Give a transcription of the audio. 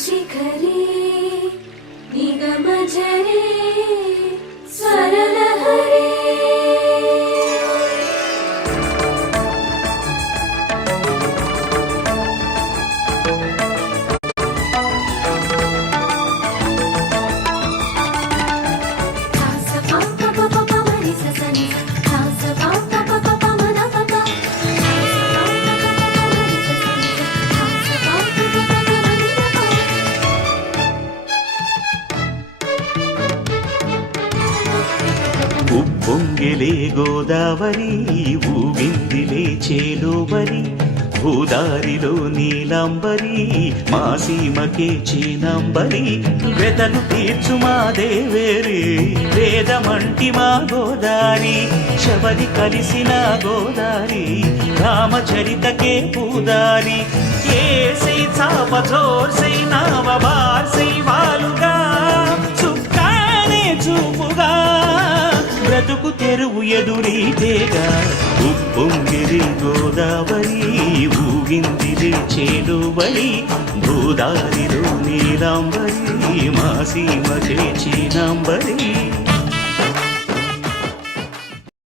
शिखरे निगमजरे स्वरलहरे ఉప్పొంగిలే గోదావరి ఊగిందిలే చేలోబరి భూదారిలో నీలాంబరి మా సీమకే చీనాంబరి వెతలు తీర్చు మా దేవేరి వేదమంటి మా గోదారి శబరి కలిసిన గోదారి రామచరితకే పూదారి ఏసై చాప జోర్సై నావ బార్సై వాలుగా చుక్కానే చూపుగా బ్రతుకు తెరువు ఎదురీతేగా ఉప్పొంగిరి గోదావరి ఊగిందిరి చేలువరి భూదారిలో నీలాంబరి మా సీమ చేచినాంబరి